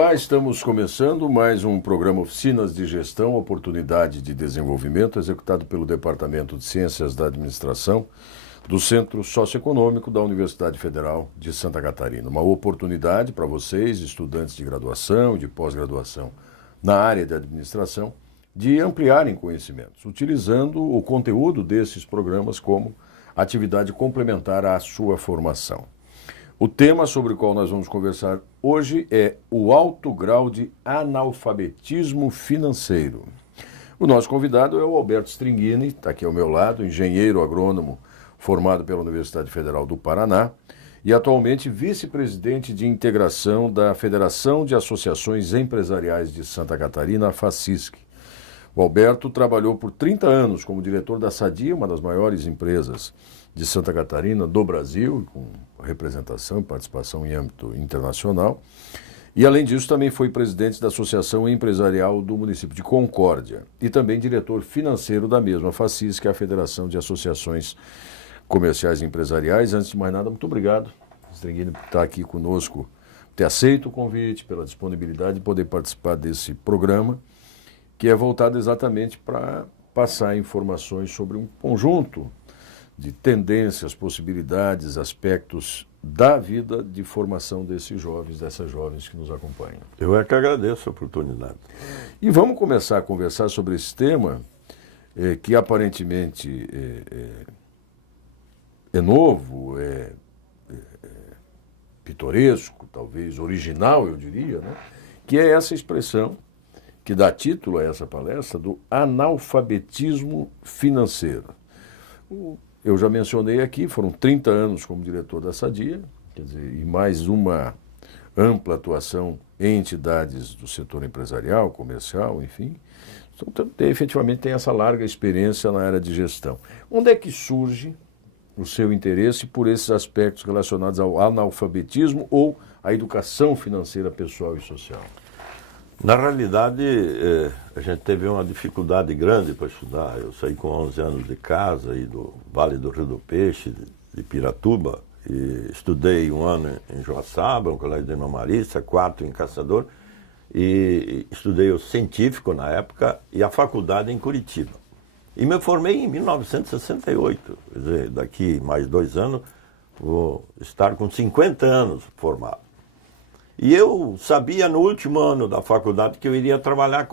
Olá, estamos começando mais um programa Oficinas de Gestão, Oportunidade de Desenvolvimento, executado pelo Departamento de Ciências da Administração do Centro Socioeconômico da Universidade Federal de Santa Catarina. Uma oportunidade para vocês, estudantes de graduação e de pós-graduação na área de administração, de ampliarem conhecimentos, utilizando o conteúdo desses programas como atividade complementar à sua formação. O tema sobre o qual nós vamos conversar hoje é o alto grau de analfabetismo financeiro. O nosso convidado é o Alberto Stringini, está aqui ao meu lado, engenheiro agrônomo formado pela Universidade Federal do Paraná e atualmente vice-presidente de integração da Federação de Associações Empresariais de Santa Catarina, a FACISC. O Alberto trabalhou por 30 anos como diretor da Sadia, uma das maiores empresas de Santa Catarina, do Brasil, com representação e participação em âmbito internacional. E, além disso, também foi presidente da Associação Empresarial do município de Concórdia e também diretor financeiro da mesma FACISC, que é a Federação de Associações Comerciais e Empresariais. Antes de mais nada, muito obrigado, Stringini, por estar aqui conosco, ter aceito o convite, pela disponibilidade de poder participar desse programa, que é voltado exatamente para passar informações sobre um conjunto de tendências, possibilidades, aspectos da vida de formação desses jovens, dessas jovens que nos acompanham. Eu é que agradeço a oportunidade. E vamos começar a conversar sobre esse tema, que aparentemente é novo, é pitoresco, talvez original, eu diria, né? Que é essa expressão que dá título a essa palestra do analfabetismo financeiro. Eu já mencionei aqui, foram 30 anos como diretor da Sadia, quer dizer, e mais uma ampla atuação em entidades do setor empresarial, comercial, enfim. Então, efetivamente tem essa larga experiência na área de gestão. Onde é que surge o seu interesse por esses aspectos relacionados ao analfabetismo ou à educação financeira pessoal e social? Na realidade, a gente teve uma dificuldade grande para estudar. Eu saí com 11 anos de casa, aí do Vale do Rio do Peixe, de Piratuba, e estudei um ano em Joaçaba, um colégio de Irmã Marista, 4 em Caçador, e estudei o científico na época e a faculdade em Curitiba. E me formei em 1968, quer dizer, daqui mais 2 anos vou estar com 50 anos formado. E eu sabia no último ano da faculdade que eu iria trabalhar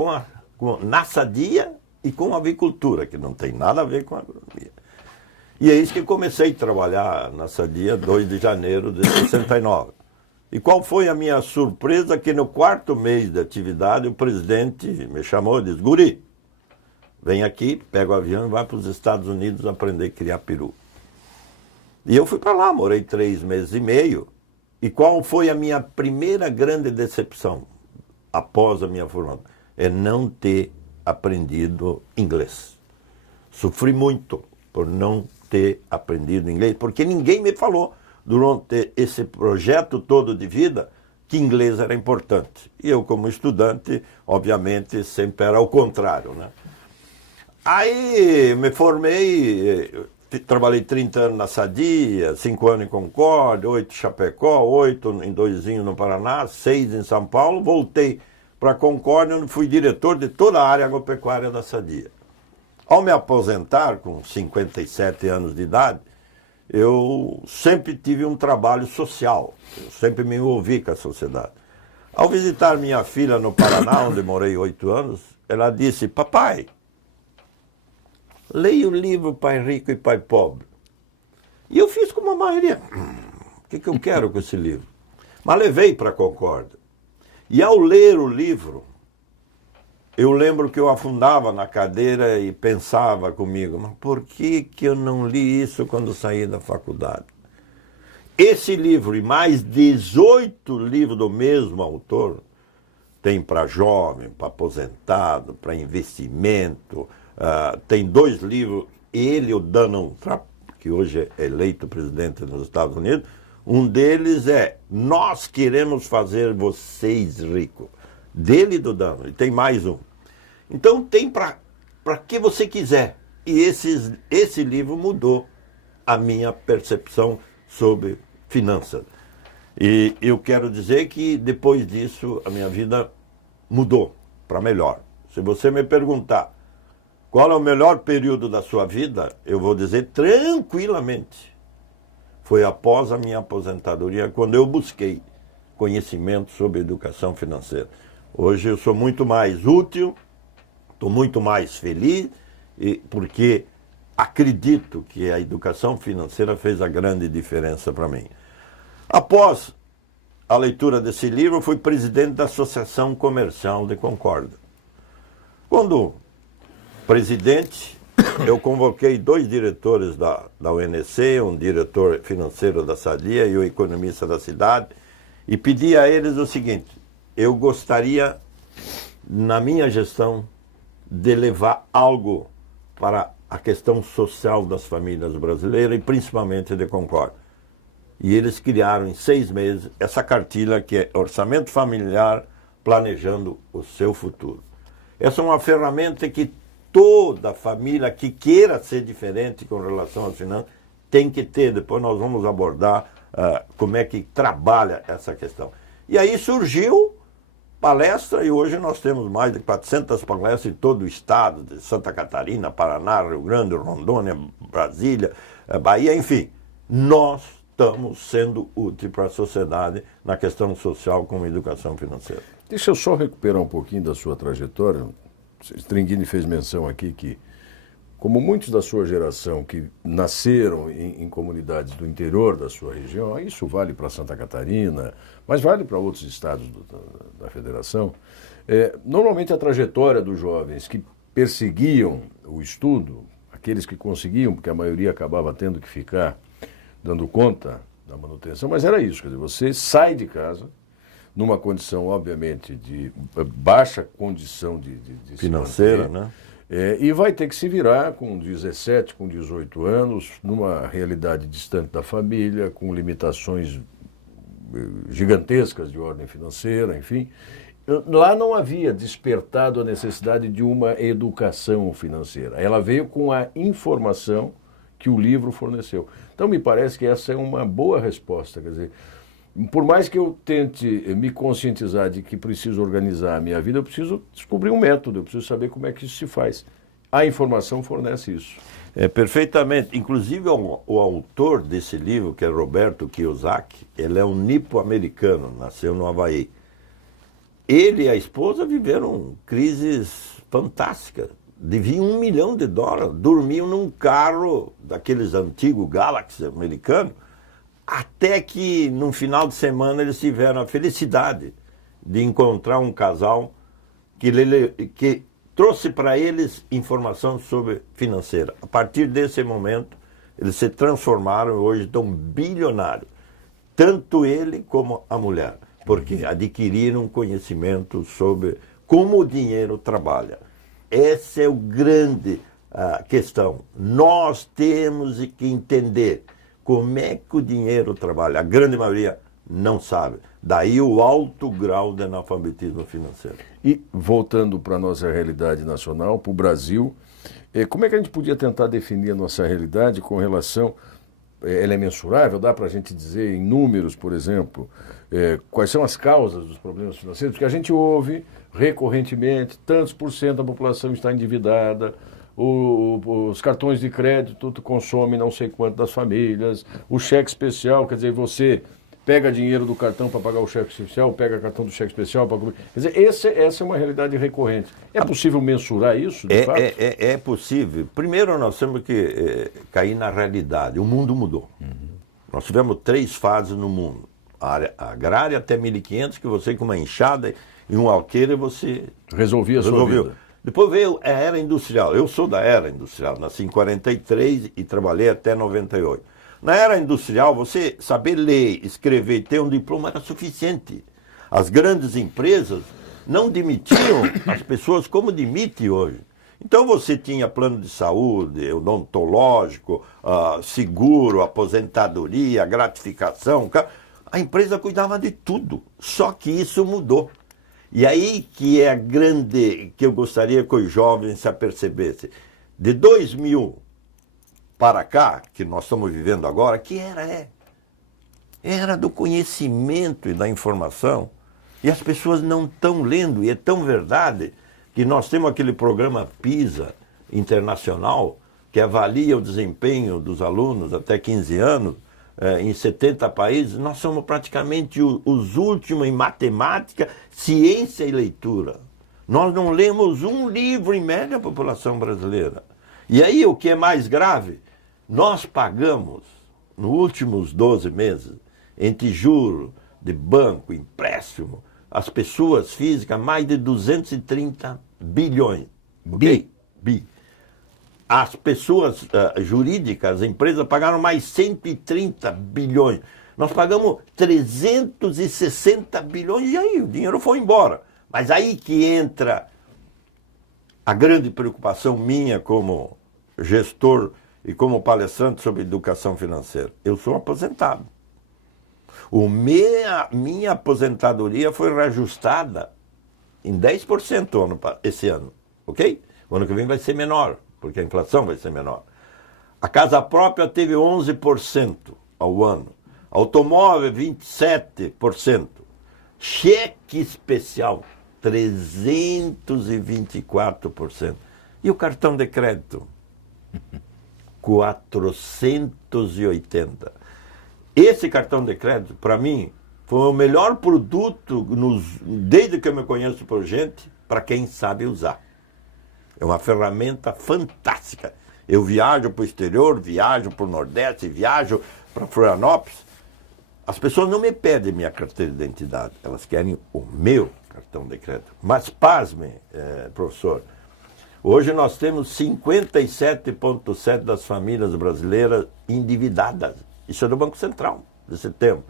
na Sadia e com avicultura, que não tem nada a ver com agronomia. E é isso que comecei a trabalhar na Sadia 2 de janeiro de 69. E qual foi a minha surpresa? Que no 4º mês de atividade o presidente me chamou e disse: "Guri, vem aqui, pega o avião e vai para os Estados Unidos aprender a criar peru." E eu fui para lá, morei 3 meses e meio. E qual foi a minha primeira grande decepção após a minha formação? É não ter aprendido inglês. Sofri muito por não ter aprendido inglês, porque ninguém me falou durante esse projeto todo de vida que inglês era importante. E eu, como estudante, obviamente, sempre era ao contrário, né? Aí me formei. Trabalhei 30 anos na Sadia, 5 anos em Concórdia, 8 em Chapecó, 8 em Doizinho no Paraná, 6 em São Paulo. Voltei para Concórdia, onde fui diretor de toda a área agropecuária da Sadia. Ao me aposentar, com 57 anos de idade, eu sempre tive um trabalho social, eu sempre me envolvi com a sociedade. Ao visitar minha filha no Paraná, onde morei 8 anos, ela disse: "Papai, leia o livro Pai Rico e Pai Pobre." E eu fiz como a maioria. O que eu quero com esse livro? Mas levei para Concórdia. E ao ler o livro, eu lembro que eu afundava na cadeira e pensava comigo: mas por que eu não li isso quando saí da faculdade? Esse livro e mais 18 livros do mesmo autor, tem para jovem, para aposentado, para investimento. Tem 2 livros, ele e o Donald Trump, que hoje é eleito presidente nos Estados Unidos. Um deles é Nós Queremos Fazer Vocês Ricos, dele e do Donald. E tem mais um. Então tem para que você quiser. E esse livro mudou a minha percepção sobre finanças. E eu quero dizer que depois disso a minha vida mudou para melhor. Se você me perguntar qual é o melhor período da sua vida, eu vou dizer tranquilamente. Foi após a minha aposentadoria, quando eu busquei conhecimento sobre educação financeira. Hoje eu sou muito mais útil, estou muito mais feliz, porque acredito que a educação financeira fez a grande diferença para mim. Após a leitura desse livro, fui presidente da Associação Comercial de Concórdia. Quando presidente, eu convoquei 2 diretores da UNC, um diretor financeiro da Sadia e o economista da cidade, e pedi a eles o seguinte: eu gostaria, na minha gestão, de levar algo para a questão social das famílias brasileiras e principalmente de Concórdia. E eles criaram em 6 meses essa cartilha que é Orçamento Familiar Planejando o Seu Futuro. Essa é uma ferramenta que toda família que queira ser diferente com relação às finanças tem que ter. Depois nós vamos abordar como é que trabalha essa questão. E aí surgiu palestra e hoje nós temos mais de 400 palestras em todo o estado, de Santa Catarina, Paraná, Rio Grande, Rondônia, Brasília, Bahia, enfim. Nós estamos sendo úteis para a sociedade na questão social como educação financeira. Deixa eu só recuperar um pouquinho da sua trajetória. Stringini fez menção aqui que, como muitos da sua geração que nasceram em comunidades do interior da sua região, isso vale para Santa Catarina, mas vale para outros estados da federação, normalmente a trajetória dos jovens que perseguiam o estudo, aqueles que conseguiam, porque a maioria acabava tendo que ficar dando conta da manutenção, mas era isso, quer dizer, você sai de casa numa condição, obviamente, de baixa condição de financeira, né? E vai ter que se virar com 17, com 18 anos, numa realidade distante da família, com limitações gigantescas de ordem financeira, enfim. Lá não havia despertado a necessidade de uma educação financeira. Ela veio com a informação que o livro forneceu. Então, me parece que essa é uma boa resposta, quer dizer, por mais que eu tente me conscientizar de que preciso organizar a minha vida, eu preciso descobrir um método, eu preciso saber como é que isso se faz. A informação fornece isso. Perfeitamente. Inclusive, o autor desse livro, que é Roberto Kiyosaki, ele é um nipo-americano, nasceu no Havaí. Ele e a esposa viveram crises fantásticas. Deviam $1 milhão, dormiam num carro daqueles antigos Galaxy americanos, até que, no final de semana, eles tiveram a felicidade de encontrar um casal que trouxe para eles informação sobre financeira. A partir desse momento, eles se transformaram e hoje estão bilionários. Tanto ele como a mulher, porque adquiriram conhecimento sobre como o dinheiro trabalha. Essa é a grande questão. Nós temos que entender como é que o dinheiro trabalha. A grande maioria não sabe. Daí o alto grau de analfabetismo financeiro. E voltando para a nossa realidade nacional, para o Brasil, como é que a gente podia tentar definir a nossa realidade com relação... Ela é mensurável? Dá para a gente dizer em números, por exemplo, quais são as causas dos problemas financeiros? Porque a gente ouve recorrentemente, tantos por cento da população está endividada, os cartões de crédito consomem não sei quanto das famílias, o cheque especial, quer dizer, você pega dinheiro do cartão para pagar o cheque especial, pega cartão do cheque especial para... Quer dizer, essa é uma realidade recorrente. É possível mensurar isso, de fato? É possível. Primeiro, nós temos que cair na realidade. O mundo mudou. Uhum. Nós tivemos 3 fases no mundo. A área agrária até 1500, que você com uma enxada e um alqueire, você... Resolvia a sua vida. Depois veio a era industrial. Eu sou da era industrial. Nasci em 43 e trabalhei até 98. Na era industrial, você saber ler, escrever e ter um diploma era suficiente. As grandes empresas não demitiam as pessoas como demitem hoje. Então você tinha plano de saúde, odontológico, seguro, aposentadoria, gratificação. A empresa cuidava de tudo. Só que isso mudou. E aí que é a grande, que eu gostaria que os jovens se apercebessem. De 2000 para cá, que nós estamos vivendo agora, que era era do conhecimento e da informação. E as pessoas não estão lendo, e é tão verdade que nós temos aquele programa PISA internacional que avalia o desempenho dos alunos até 15 anos em 70 países. Nós somos praticamente os últimos em matemática, ciência e leitura. Nós não lemos um livro em média a população brasileira. E aí o que é mais grave, nós pagamos, nos últimos 12 meses, entre juros de banco, empréstimo, as pessoas físicas, mais de 230 bilhões. Bi. Bi. As pessoas jurídicas, as empresas, pagaram mais 130 bilhões. Nós pagamos 360 bilhões e aí o dinheiro foi embora. Mas aí que entra a grande preocupação minha como gestor e como palestrante sobre educação financeira. Eu sou aposentado. Minha aposentadoria foi reajustada em 10% esse ano, ok? O ano que vem vai ser menor, porque a inflação vai ser menor. A casa própria teve 11% ao ano. Automóvel, 27%. Cheque especial, 324%. E o cartão de crédito? 480%. Esse cartão de crédito, para mim, foi o melhor produto desde que eu me conheço por gente, para quem sabe usar. É uma ferramenta fantástica. Eu viajo para o exterior, viajo para o Nordeste, viajo para Florianópolis. As pessoas não me pedem minha carteira de identidade, elas querem o meu cartão de crédito. Mas pasmem, professor, hoje nós temos 57,7% das famílias brasileiras endividadas. Isso é do Banco Central, de setembro.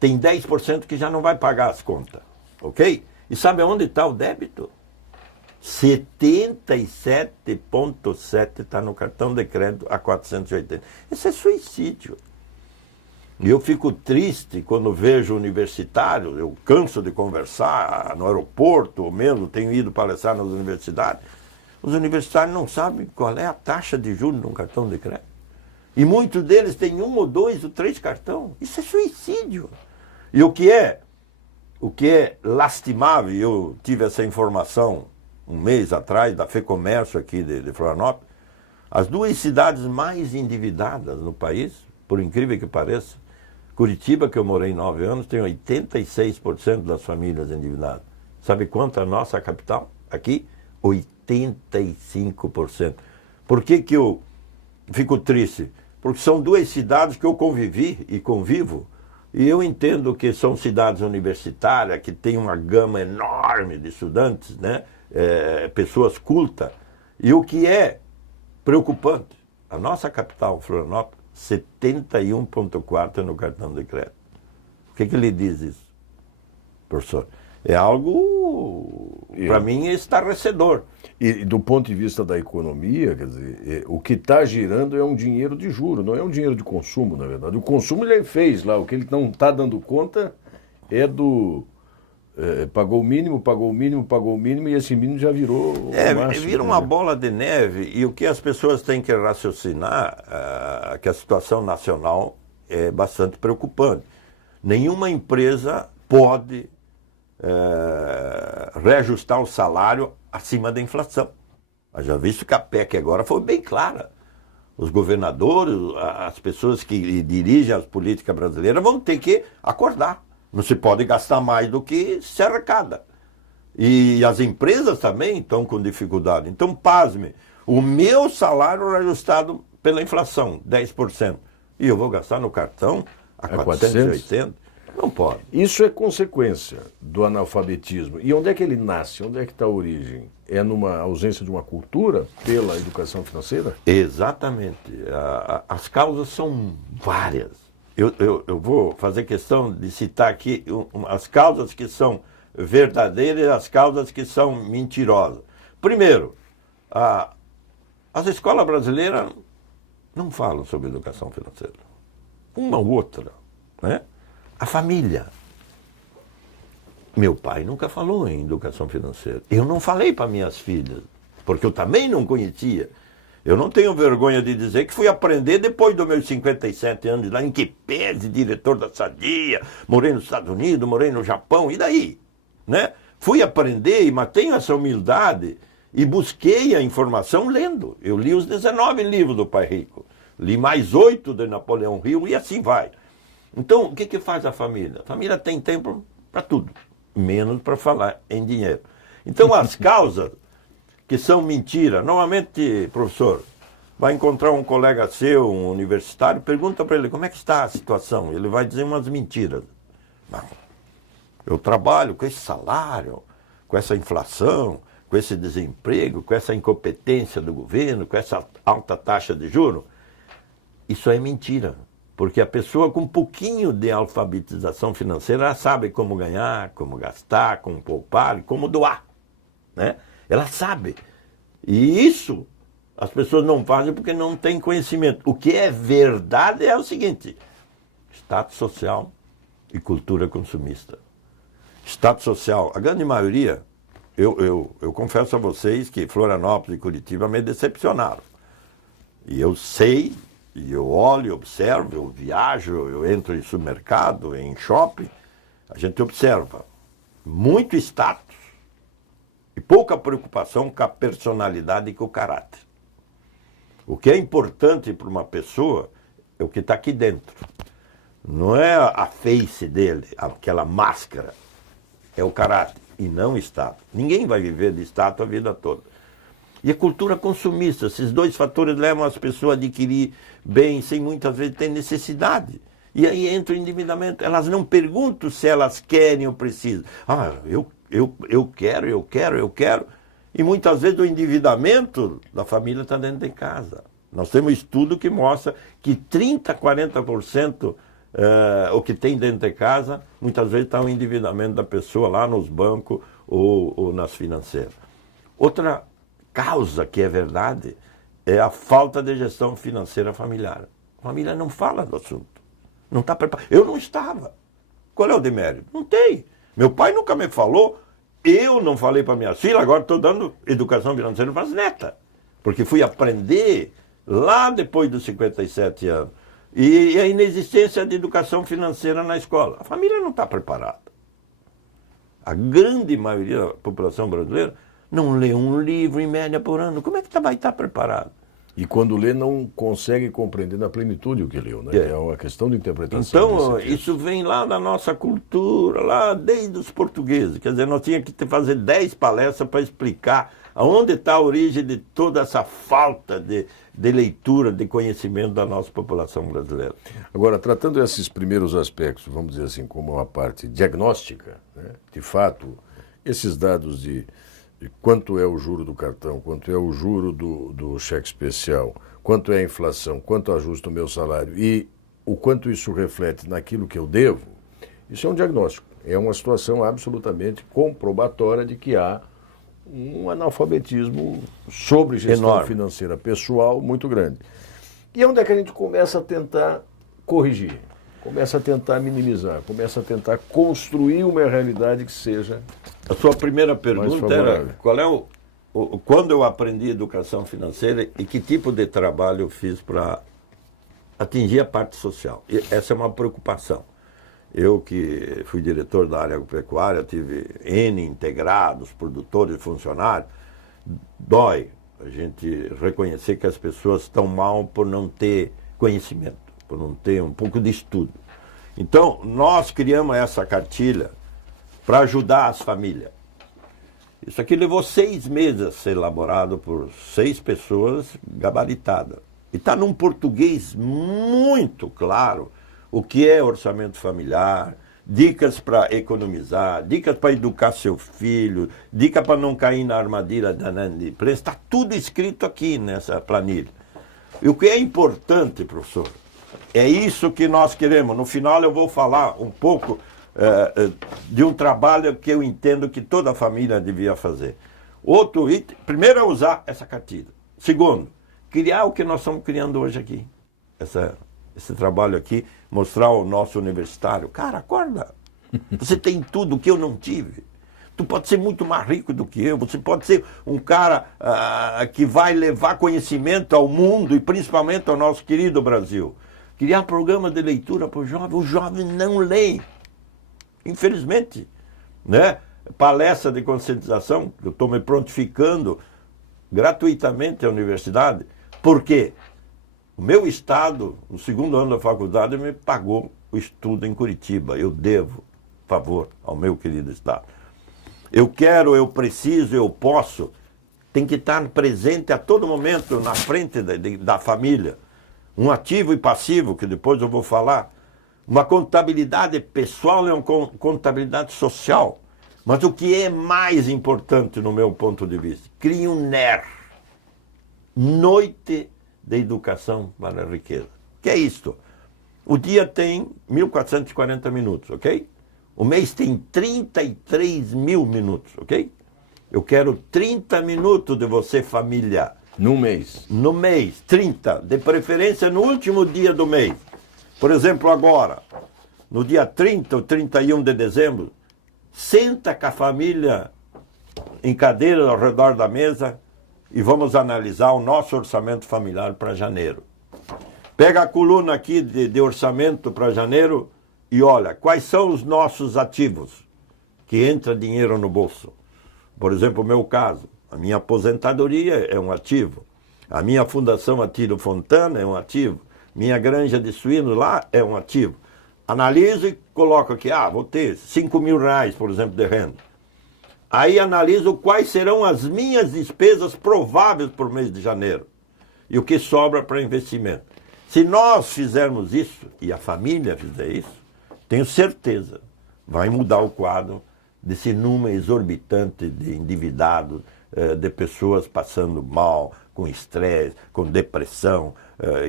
Tem 10% que já não vai pagar as contas, ok? E sabe onde está o débito? 77,7% está no cartão de crédito a 480. Isso é suicídio. E eu fico triste quando vejo universitários, eu canso de conversar no aeroporto, ou mesmo tenho ido palestrar nas universidades. Os universitários não sabem qual é a taxa de juros de um cartão de crédito. E muitos deles têm 1 ou 2 ou 3 cartões. Isso é suicídio. E o que é lastimável, eu tive essa informação um mês atrás, da FEComércio aqui de Florianópolis, as 2 cidades mais endividadas no país, por incrível que pareça, Curitiba, que eu morei 9 anos, tem 86% das famílias endividadas. Sabe quanto a nossa capital? Aqui, 85%. Por que eu fico triste? Porque são 2 cidades que eu convivi e convivo, e eu entendo que são cidades universitárias, que têm uma gama enorme de estudantes, né? Pessoas cultas. E o que é preocupante, a nossa capital, Florianópolis, 71,4% no cartão de crédito. O que lhe diz isso, professor? É algo, para mim, estarrecedor. E do ponto de vista da economia, quer dizer, o que está girando é um dinheiro de juro, não é um dinheiro de consumo, na verdade. O consumo ele fez lá, o que ele não está dando conta é do... pagou o mínimo, e esse mínimo já virou o máximo. Vira uma bola de neve, e o que as pessoas têm que raciocinar, que a situação nacional é bastante preocupante. Nenhuma empresa pode reajustar o salário acima da inflação. Já visto que a PEC agora foi bem clara. Os governadores, as pessoas que dirigem as políticas brasileiras vão ter que acordar. Não se pode gastar mais do que se arrecada. E as empresas também estão com dificuldade. Então, pasme, o meu salário é ajustado pela inflação, 10%. E eu vou gastar no cartão a 480? Não pode. Isso é consequência do analfabetismo. E onde é que ele nasce? Onde é que está a origem? É numa ausência de uma cultura pela educação financeira? Exatamente. As causas são várias. Eu vou fazer questão de citar aqui as causas que são verdadeiras e as causas que são mentirosas. Primeiro, as escolas brasileiras não falam sobre educação financeira. Uma ou outra, né? A família. Meu pai nunca falou em educação financeira. Eu não falei para minhas filhas, porque eu também não conhecia. Eu não tenho vergonha de dizer que fui aprender depois dos meus 57 anos, lá em que pese, diretor da Sadia, morei nos Estados Unidos, morei no Japão, e daí? Né? Fui aprender e mantenho essa humildade e busquei a informação lendo. Eu li os 19 livros do Pai Rico, li mais 8 de Napoleão Hill e assim vai. Então, o que faz a família? A família tem tempo para tudo, menos para falar em dinheiro. Então, as causas que são mentira. Normalmente, professor, vai encontrar um colega seu, um universitário, pergunta para ele como é que está a situação. Ele vai dizer umas mentiras. Não, eu trabalho com esse salário, com essa inflação, com esse desemprego, com essa incompetência do governo, com essa alta taxa de juros. Isso é mentira. Porque a pessoa com um pouquinho de alfabetização financeira, ela sabe como ganhar, como gastar, como poupar e como doar, né? Ela sabe. E isso as pessoas não fazem porque não têm conhecimento. O que é verdade é o seguinte: status social e cultura consumista. Status social, a grande maioria, eu confesso a vocês que Florianópolis e Curitiba me decepcionaram. E eu sei, e eu olho, observo, eu viajo, eu entro em supermercado, em shopping, a gente observa muito status e pouca preocupação com a personalidade e com o caráter. O que é importante para uma pessoa é o que está aqui dentro. Não é a face dele, aquela máscara. É o caráter e não o status. Ninguém vai viver de status a vida toda. E a cultura consumista, esses dois fatores levam as pessoas a adquirir bens sem muitas vezes ter necessidade. E aí entra o endividamento. Elas não perguntam se elas querem ou precisam. Ah, eu quero. E muitas vezes o endividamento da família está dentro de casa. Nós temos um estudo que mostra que 30%, 40% o que tem dentro de casa, muitas vezes está o endividamento da pessoa lá nos bancos ou nas financeiras. Outra causa que é verdade é a falta de gestão financeira familiar. A família não fala do assunto. Não está preparado. Eu não estava. Qual é o demérito? Não tem. Meu pai nunca me falou, eu não falei para minhas filhas, agora estou dando educação financeira para as netas. Porque fui aprender lá depois dos 57 anos. E a inexistência de educação financeira na escola. A família não está preparada. A grande maioria da população brasileira não lê um livro em média por ano. Como é que vai estar preparado? E quando lê, não consegue compreender na plenitude o que leu, né? É uma questão de interpretação. Então, isso vem lá da nossa cultura, lá desde os portugueses. Quer dizer, nós tínhamos que fazer 10 palestras para explicar aonde está a origem de toda essa falta de leitura, de conhecimento da nossa população brasileira. Agora, tratando esses primeiros aspectos, vamos dizer assim, como uma parte diagnóstica, né? De fato, esses dados de quanto é o juro do cartão, quanto é o juro do cheque especial, quanto é a inflação, quanto ajusta o meu salário e o quanto isso reflete naquilo que eu devo, isso é um diagnóstico. É uma situação absolutamente comprobatória de que há um analfabetismo sobre gestão enorme, financeira pessoal muito grande. E é onde é que a gente começa a tentar corrigir, começa a tentar minimizar, começa a tentar construir uma realidade que seja... A sua primeira pergunta era qual é quando eu aprendi educação financeira e que tipo de trabalho eu fiz para atingir a parte social. E essa é uma preocupação. Eu que fui diretor da área agropecuária, tive N integrados, produtores e funcionários, dói a gente reconhecer que as pessoas estão mal por não ter conhecimento, por não ter um pouco de estudo. Então, nós criamos essa cartilha para ajudar as famílias. Isso aqui levou 6 meses a ser elaborado por 6 pessoas gabaritadas. E está num português muito claro o que é orçamento familiar, dicas para economizar, dicas para educar seu filho, dicas para não cair na armadilha da inadimplência. Está tudo escrito aqui nessa planilha. E o que é importante, professor, é isso que nós queremos. No final eu vou falar um pouco de um trabalho que eu entendo que toda família devia fazer. Outro item, primeiro é usar essa cartilha. Segundo, criar o que nós estamos criando hoje aqui. Esse trabalho aqui, mostrar ao nosso universitário, cara, acorda, você tem tudo que eu não tive. Tu pode ser muito mais rico do que eu, você pode ser um cara que vai levar conhecimento ao mundo e principalmente ao nosso querido Brasil. Criar programa de leitura para o jovem não lê, infelizmente, né? Palestra de conscientização, eu estou me prontificando gratuitamente à universidade, porque o meu estado, no segundo ano da faculdade, me pagou o estudo em Curitiba. Eu devo favor ao meu querido estado. Eu quero, eu preciso, eu posso. Tem que estar presente a todo momento na frente da família. Um ativo e passivo, que depois eu vou falar. Uma contabilidade pessoal é uma contabilidade social. Mas o que é mais importante no meu ponto de vista? Crie um NER. Noite de Educação para a Riqueza. O que é isto? O dia tem 1.440 minutos, ok? O mês tem 33 mil minutos, ok? Eu quero 30 minutos de você, família. No mês? No mês, 30. De preferência no último dia do mês. Por exemplo, agora, no dia 30 ou 31 de dezembro, senta com a família em cadeira ao redor da mesa e vamos analisar o nosso orçamento familiar para janeiro. Pega a coluna aqui de orçamento para janeiro e olha, quais são os nossos ativos que entra dinheiro no bolso. Por exemplo, o meu caso, a minha aposentadoria é um ativo, a minha fundação Atílio Fontana é um ativo, minha granja de suínos lá é um ativo. Analiso e coloco aqui, vou ter 5 mil reais, por exemplo, de renda. Aí analiso quais serão as minhas despesas prováveis por mês de janeiro e o que sobra para investimento. Se nós fizermos isso, e a família fizer isso, tenho certeza, vai mudar o quadro desse número exorbitante de endividados, de pessoas passando mal, com estresse, com depressão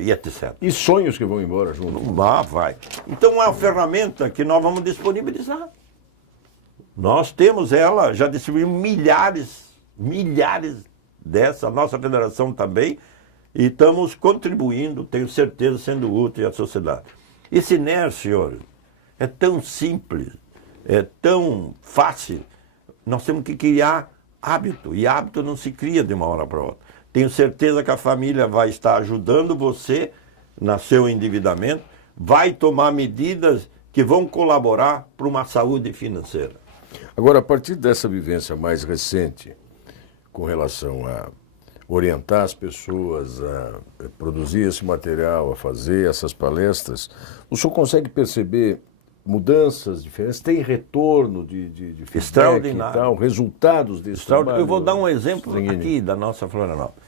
e etc. E sonhos que vão embora junto? Vai. Então é uma ferramenta que nós vamos disponibilizar. Nós temos ela, já distribuímos milhares dessa, a nossa federação também, e estamos contribuindo, tenho certeza, sendo útil à sociedade. Esse NER, senhores, é tão simples, é tão fácil. Nós temos que criar hábito, e hábito não se cria de uma hora para outra. Tenho certeza que a família vai estar ajudando você no seu endividamento, vai tomar medidas que vão colaborar para uma saúde financeira. Agora, a partir dessa vivência mais recente, com relação a orientar as pessoas a produzir esse material, a fazer essas palestras, o senhor consegue perceber mudanças, diferenças? Tem retorno de feedback extraordinário. E tal, resultados desse trabalho? Eu vou dar um exemplo aqui da nossa Florianópolis.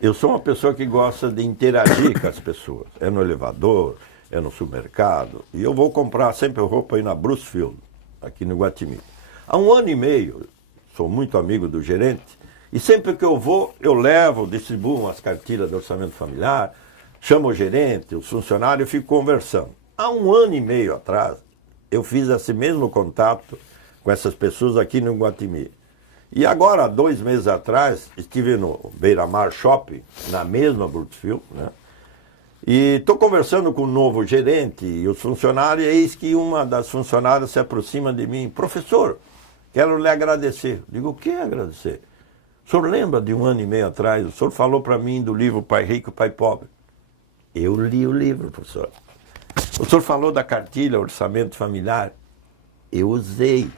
Eu sou uma pessoa que gosta de interagir com as pessoas. É no elevador, é no supermercado. E eu vou comprar sempre roupa aí na Brucefield, aqui no Guatimi. Há 1 ano e meio, sou muito amigo do gerente, e sempre que eu vou, eu levo, distribuo umas cartilhas de orçamento familiar, chamo o gerente, os funcionários e fico conversando. Há 1 ano e meio atrás, eu fiz esse mesmo contato com essas pessoas aqui no Guatimi. E agora, 2 meses atrás, estive no Beira-Mar Shopping, na mesma Brucefield, né? E estou conversando com o novo gerente e os funcionários, e eis que uma das funcionárias se aproxima de mim. Professor, quero lhe agradecer. Digo, o que agradecer? O senhor lembra de 1 ano e meio atrás, o senhor falou para mim do livro Pai Rico, Pai Pobre. Eu li o livro, professor. O senhor falou da cartilha Orçamento Familiar. Eu usei.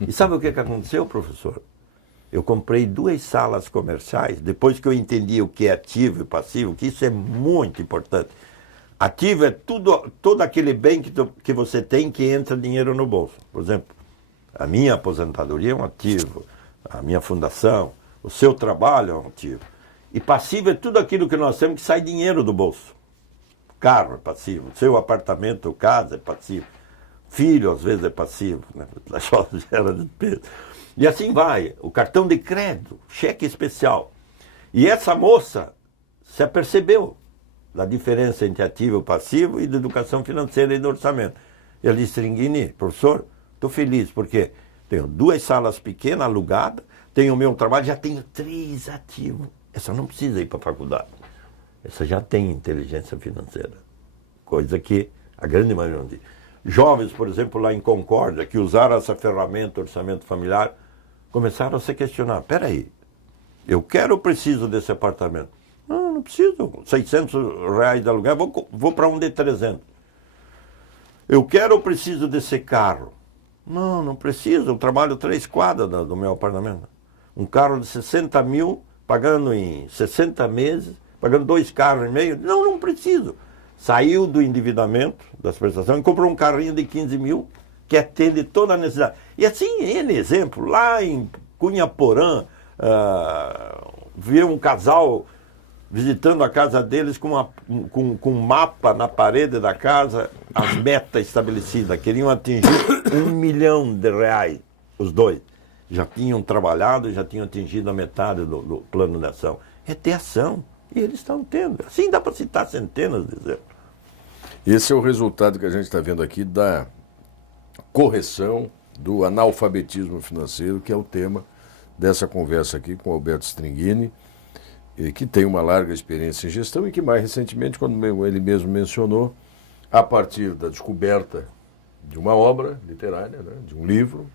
E sabe o que aconteceu, professor? Eu comprei 2 salas comerciais, depois que eu entendi o que é ativo e passivo, que isso é muito importante. Ativo é todo aquele bem que você tem que entra dinheiro no bolso. Por exemplo, a minha aposentadoria é um ativo, a minha fundação, o seu trabalho é um ativo. E passivo é tudo aquilo que nós temos que sai dinheiro do bolso. Carro é passivo, seu apartamento, casa é passivo. Filho, às vezes, é passivo, né? Gera despesa. E assim vai, o cartão de crédito, cheque especial. E essa moça se apercebeu da diferença entre ativo e passivo e de educação financeira e do orçamento. E ela disse, Ringhini, professor, estou feliz porque tenho 2 salas pequenas alugadas, tenho o meu trabalho, já tenho 3 ativos. Essa não precisa ir para a faculdade. Essa já tem inteligência financeira. Coisa que a grande maioria não diz. jovens, por exemplo, lá em Concórdia, que usaram essa ferramenta, orçamento familiar, começaram a se questionar, peraí, eu quero ou preciso desse apartamento? Não, não preciso, R$600 de aluguel, vou para um de 300. Eu quero ou preciso desse carro? Não, não preciso, eu trabalho 3 quadras do meu apartamento. Um carro de 60 mil, pagando em 60 meses, pagando 2 carros e meio. Não, não preciso. Saiu do endividamento das prestações e comprou um carrinho de 15 mil que atende toda a necessidade. E assim, N exemplo, lá em Cunha Porã, vi um casal visitando a casa deles com um mapa na parede da casa, as metas estabelecidas. Queriam atingir R$1 milhão, os dois. Já tinham trabalhado, já tinham atingido a metade do plano de ação. É ter ação. E eles estão tendo. Assim dá para citar centenas de exemplos. Esse é o resultado que a gente está vendo aqui da correção do analfabetismo financeiro, que é o tema dessa conversa aqui com o Alberto Stringini, que tem uma larga experiência em gestão e que mais recentemente, quando ele mesmo mencionou, a partir da descoberta de uma obra literária, né, de um livro,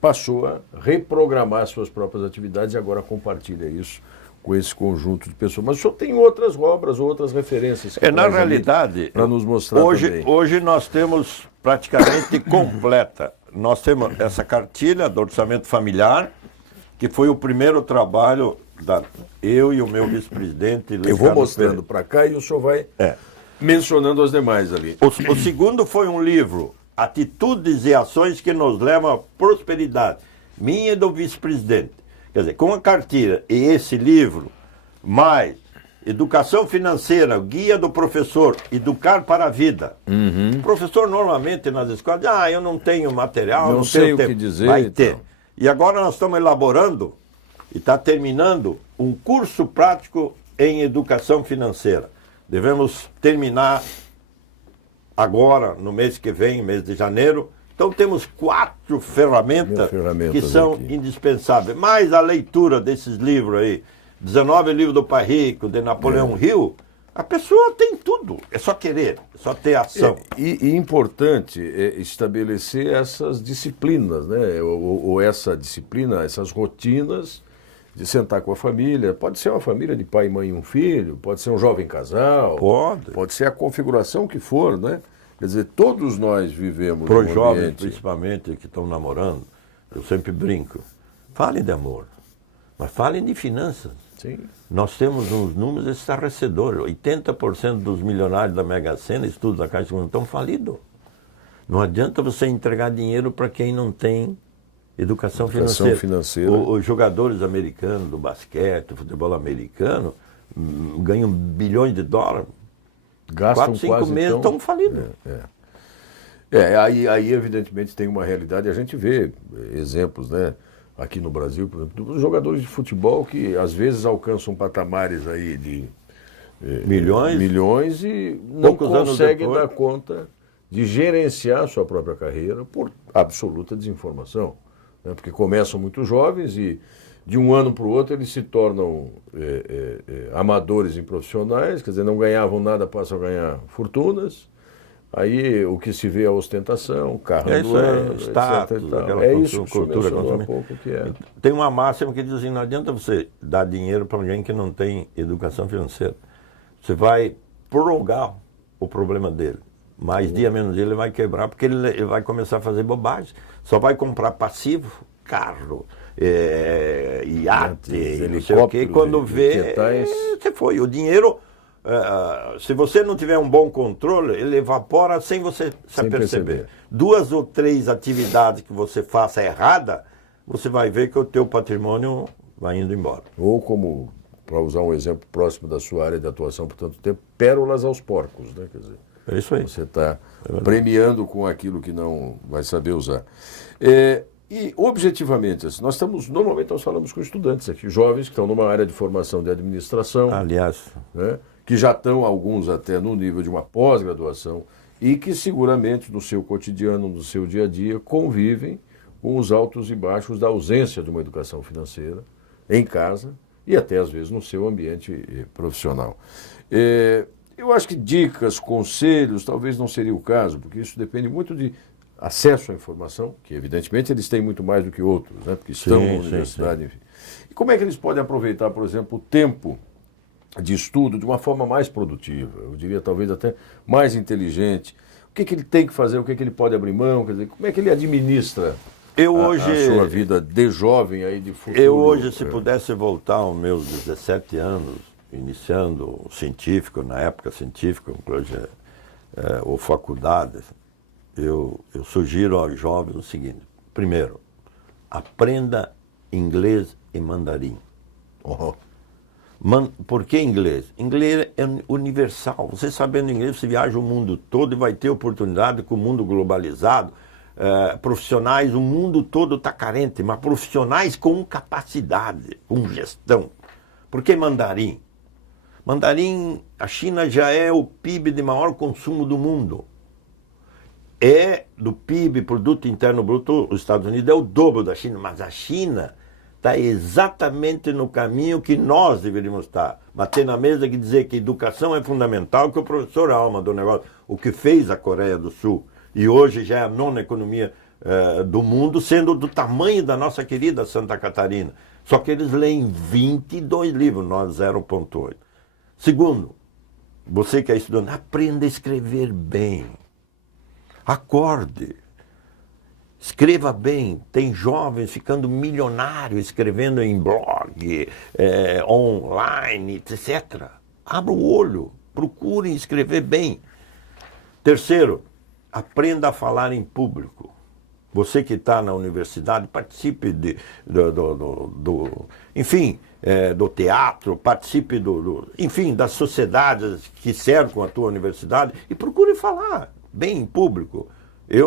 passou a reprogramar suas próprias atividades e agora compartilha isso com esse conjunto de pessoas. Mas o senhor tem outras obras, outras referências. Na realidade, para nos mostrar hoje nós temos praticamente completa. Nós temos essa cartilha do orçamento familiar, que foi o primeiro trabalho eu e o meu vice-presidente. Eu vou mostrando para cá e o senhor vai mencionando as demais ali. O segundo foi um livro, Atitudes e Ações que nos levam à prosperidade, minha e do vice-presidente. Quer dizer, com a cartilha e esse livro, mais Educação Financeira, Guia do Professor, Educar para a Vida. O professor normalmente nas escolas diz, eu não tenho material, não sei tenho o tempo. que dizer. Vai então. ter. E agora nós estamos elaborando e está terminando um curso prático em educação financeira. Devemos terminar agora, no mês que vem, mês de janeiro. Então temos 4 ferramentas que são indispensáveis. Mais a leitura desses livros aí, 19 livros do Pai Rico, de Napoleão Hill, a pessoa tem tudo, é só querer, é só ter ação. E importante estabelecer essas disciplinas, né? Ou essa disciplina, essas rotinas de sentar com a família. Pode ser uma família de pai, mãe e um filho, pode ser um jovem casal, pode ser a configuração que for, né? Quer dizer, todos nós vivemos para os jovens, principalmente, que estão namorando, eu sempre brinco, falem de amor, mas falem de finanças. Sim. Nós temos uns números estarrecedores. 80% dos milionários da Mega Sena, estudos da Caixa de Segurança, estão falidos. Não adianta você entregar dinheiro para quem não tem educação financeira. Os jogadores americanos do basquete, do futebol americano, ganham bilhões de dólares. Gastam 4, 5 meses estão falidos. Aí evidentemente tem uma realidade, a gente vê exemplos, né, aqui no Brasil, por exemplo, dos jogadores de futebol que às vezes alcançam patamares aí de milhões e não conseguem dar conta de gerenciar sua própria carreira por absoluta desinformação, né, porque começam muito jovens e de um ano para o outro eles se tornam amadores em profissionais, quer dizer, não ganhavam nada, passam a ganhar fortunas. Aí o que se vê é a ostentação, carro do ano, status, etc. Isso que cultura há pouco que é. Tem uma máxima que diz assim, não adianta você dar dinheiro para alguém que não tem educação financeira. Você vai prorrogar o problema dele. Mais dia menos dia ele vai quebrar, porque ele vai começar a fazer bobagem. Só vai comprar passivo, carro, iate, não sei o quê. Quando vê, você foi. O dinheiro, se você não tiver um bom controle, ele evapora sem você perceber. 2 ou 3 atividades que você faça errada, você vai ver que o teu patrimônio vai indo embora. Ou como, para usar um exemplo próximo da sua área de atuação por tanto tempo, pérolas aos porcos, né? Quer dizer, é isso aí. Você está premiando com aquilo que não vai saber usar. E, objetivamente, assim, normalmente nós falamos com estudantes aqui, jovens que estão numa área de formação de administração. Aliás. Né, que já estão, alguns até no nível de uma pós-graduação, e que seguramente no seu cotidiano, no seu dia a dia, convivem com os altos e baixos da ausência de uma educação financeira em casa e até, às vezes, no seu ambiente profissional. Eu acho que dicas, conselhos, talvez não seria o caso, porque isso depende muito de acesso à informação, que evidentemente eles têm muito mais do que outros, né? Porque estão na universidade, enfim. E como é que eles podem aproveitar, por exemplo, o tempo de estudo de uma forma mais produtiva, eu diria talvez até mais inteligente? O que ele tem que fazer, o que ele pode abrir mão, quer dizer, como é que ele administra a sua vida de jovem aí de futuro? Eu hoje, se pudesse voltar aos meus 17 anos, iniciando o científico, na época científica, ou faculdade, eu sugiro aos jovens o seguinte: primeiro, aprenda inglês e mandarim. Por que inglês? Inglês é universal. Você sabendo inglês, você viaja o mundo todo e vai ter oportunidade com o mundo globalizado. Profissionais, o mundo todo está carente, mas profissionais com capacidade, com gestão. Por que mandarim? Mandarim, a China já é o PIB de maior consumo do mundo. Do PIB, Produto Interno Bruto, os Estados Unidos é o dobro da China, mas a China está exatamente no caminho que nós deveríamos estar. Bater na mesa e dizer que educação é fundamental, que o professor Alma do negócio, o que fez a Coreia do Sul, e hoje já é a nona economia do mundo, sendo do tamanho da nossa querida Santa Catarina. Só que eles leem 22 livros, nós 0,8. Segundo, você que é estudante, aprenda a escrever bem. Acorde. Escreva bem. Tem jovens ficando milionários escrevendo em blog, online, etc. Abra o olho. Procure escrever bem. Terceiro, aprenda a falar em público. Você que está na universidade, participe do teatro, participe enfim, das sociedades que cercam a tua universidade e procure falar bem em público.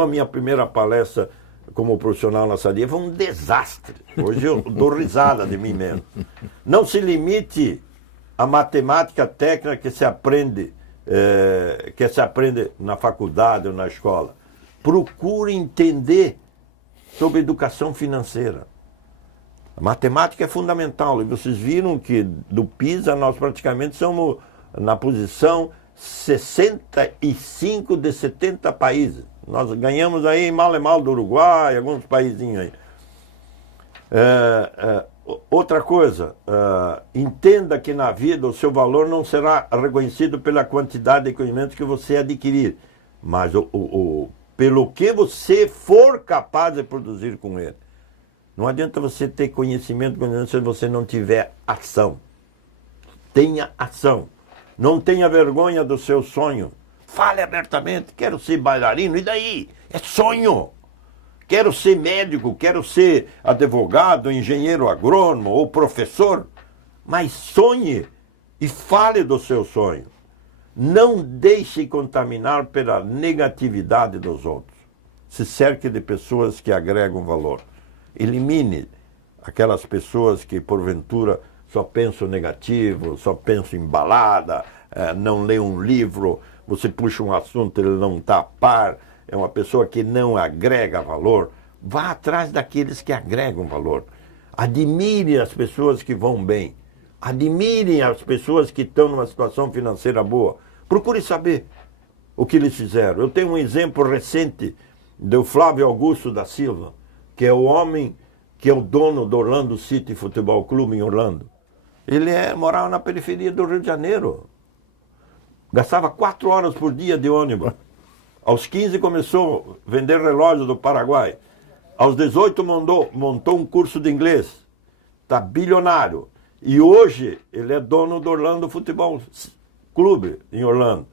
A minha primeira palestra como profissional na Sadia foi um desastre. Hoje eu dou risada de mim mesmo. Não se limite à matemática técnica que se aprende na faculdade ou na escola. Procure entender sobre educação financeira. A matemática é fundamental. E vocês viram que do PISA nós praticamente somos na posição 65 de 70 países. Nós ganhamos aí mal e mal do Uruguai, alguns paísinhos aí. Outra coisa, entenda que na vida o seu valor não será reconhecido pela quantidade de conhecimentos que você adquirir, mas pelo que você for capaz de produzir com ele. Não adianta você ter conhecimento se você não tiver ação. Tenha ação. Não tenha vergonha do seu sonho. Fale abertamente, quero ser bailarino, e daí? É sonho. Quero ser médico, quero ser advogado, engenheiro agrônomo ou professor. Mas sonhe e fale do seu sonho. Não deixe contaminar pela negatividade dos outros. Se cerque de pessoas que agregam valor. Elimine aquelas pessoas que, porventura, só pensam negativo, só pensam em balada, não lê um livro, você puxa um assunto, ele não está a par, é uma pessoa que não agrega valor. Vá atrás daqueles que agregam valor. Admire as pessoas que vão bem. Admirem as pessoas que estão numa situação financeira boa. Procure saber o que eles fizeram. Eu tenho um exemplo recente do Flávio Augusto da Silva, que é o homem que é o dono do Orlando City Futebol Clube em Orlando. Ele morava na periferia do Rio de Janeiro. Gastava 4 horas por dia de ônibus. Aos 15 começou a vender relógios do Paraguai. Aos 18 montou um curso de inglês. Está bilionário. E hoje ele é dono do Orlando Futebol Clube em Orlando.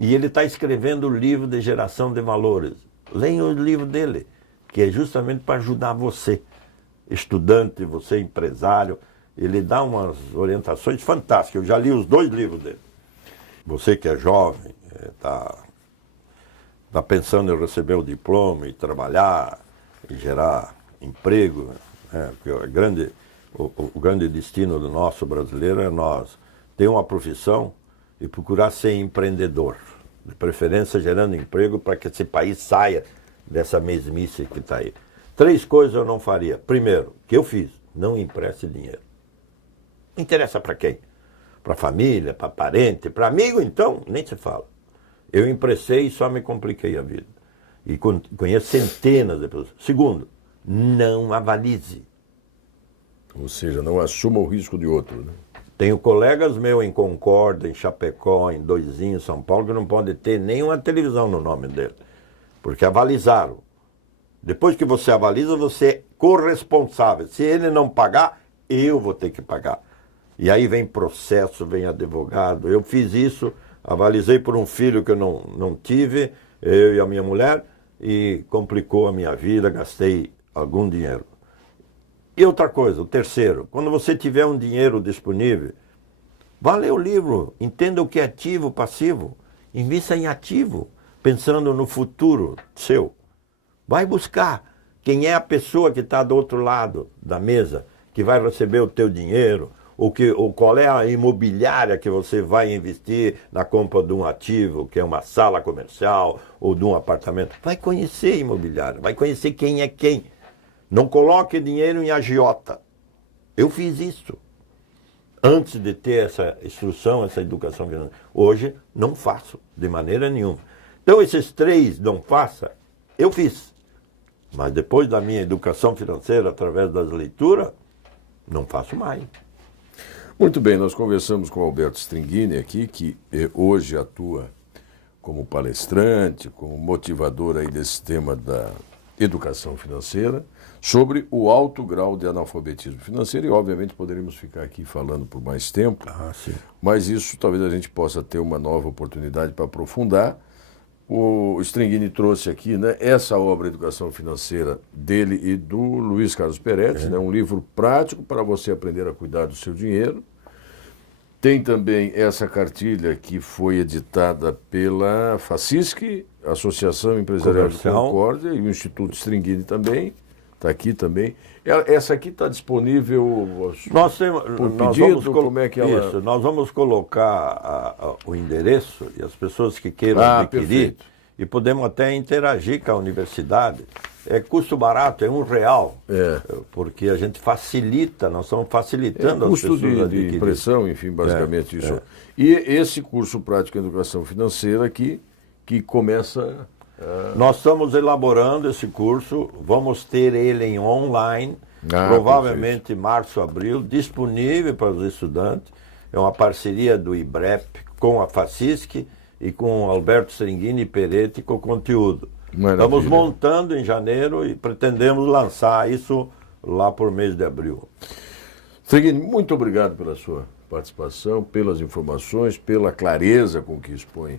E ele está escrevendo o livro de geração de valores. Leiam o livro dele, que é justamente para ajudar você, estudante, você empresário. Ele dá umas orientações fantásticas. Eu já li os 2 livros dele. Você que é jovem, está pensando em receber o diploma e trabalhar e gerar emprego, porque o grande destino do nosso brasileiro é nós ter uma profissão e procurar ser empreendedor, de preferência gerando emprego para que esse país saia dessa mesmice que está aí. 3 coisas eu não faria. Primeiro, que eu fiz, não empreste dinheiro. Não interessa para quem. para família, para parente, para amigo, então, nem se fala. Eu emprestei e só me compliquei a vida. E conheço centenas de pessoas. Segundo, não avalize. Ou seja, não assuma o risco de outro, né? Tenho colegas meus em Concórdia, em Chapecó, em Doizinho, em São Paulo, que não podem ter nenhuma televisão no nome dele. Porque avalizaram. Depois que você avaliza, você é corresponsável. Se ele não pagar, eu vou ter que pagar. E aí vem processo, vem advogado. Eu fiz isso, avalizei por um filho que eu não tive, eu e a minha mulher, e complicou a minha vida, gastei algum dinheiro. E outra coisa, o terceiro, quando você tiver um dinheiro disponível, vá ler o livro, entenda o que é ativo, passivo, invista em ativo, pensando no futuro seu. Vai buscar quem é a pessoa que está do outro lado da mesa, que vai receber o teu dinheiro, ou qual é a imobiliária que você vai investir na compra de um ativo, que é uma sala comercial ou de um apartamento. Vai conhecer a imobiliária, vai conhecer quem é quem. Não coloque dinheiro em agiota. Eu fiz isso antes de ter essa instrução, essa educação financeira. Hoje não faço de maneira nenhuma. Então esses três não faça, eu fiz. Mas depois da minha educação financeira, através das leituras, não faço mais. Muito bem, nós conversamos com o Alberto Stringini aqui, que hoje atua como palestrante, como motivador aí desse tema da educação financeira, sobre o alto grau de analfabetismo financeiro, e obviamente poderíamos ficar aqui falando por mais tempo, mas isso talvez a gente possa ter uma nova oportunidade para aprofundar. O Stringini trouxe aqui, né, essa obra Educação Financeira dele e do Luiz Carlos Peretti, né, um livro prático para você aprender a cuidar do seu dinheiro. Tem também essa cartilha que foi editada pela FACISC, Associação Empresarial de Concórdia, e o Instituto Stringini também, está aqui também. Essa aqui está disponível nós temos, por pedido? Como é que ela... Isso, nós vamos colocar o endereço e as pessoas que queiram adquirir, perfeito. E podemos até interagir com a universidade. É custo barato, é R$1, porque a gente facilita, nós estamos facilitando as pessoas custo de adquirir. impressão, enfim, basicamente isso. E esse curso prático em educação financeira aqui, que começa... Nós estamos elaborando esse curso, vamos ter ele em online, provavelmente em março, abril, disponível para os estudantes. É uma parceria do IBREP com a FACISC e com o Alberto Stringini e Peretti com o conteúdo. Maravilha. Estamos montando em janeiro e pretendemos lançar isso lá por mês de abril. Stringini, muito obrigado pela sua participação, pelas informações, pela clareza com que expõe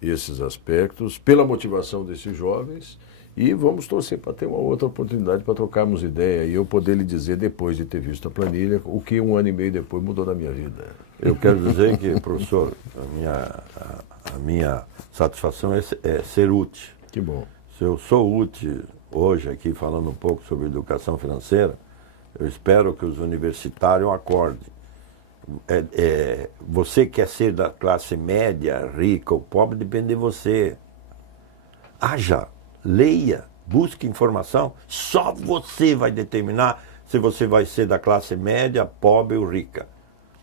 esses aspectos, pela motivação desses jovens, e vamos torcer para ter uma outra oportunidade para trocarmos ideia e eu poder lhe dizer, depois de ter visto a planilha, o que 1 ano e meio depois mudou na minha vida. Eu quero dizer que, professor, a minha satisfação é ser útil. Que bom. Se eu sou útil hoje aqui falando um pouco sobre educação financeira, eu espero que os universitários acordem. Você quer ser da classe média, rica ou pobre, depende de você. Haja, leia, busque informação. Só você vai determinar se você vai ser da classe média, pobre ou rica.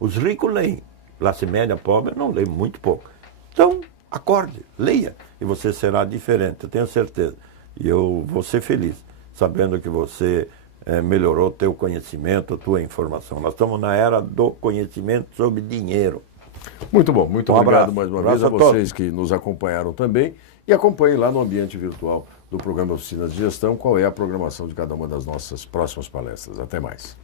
Os ricos leem. Classe média, pobre, não leem, muito pouco. Então, acorde, leia, e você será diferente, eu tenho certeza. E eu vou ser feliz, sabendo que você melhorou teu conhecimento, tua informação. Nós estamos na era do conhecimento sobre dinheiro. Muito bom, muito obrigado mais uma vez a vocês todos que nos acompanharam também e acompanhem lá no ambiente virtual do programa Oficinas de Gestão qual é a programação de cada uma das nossas próximas palestras. Até mais.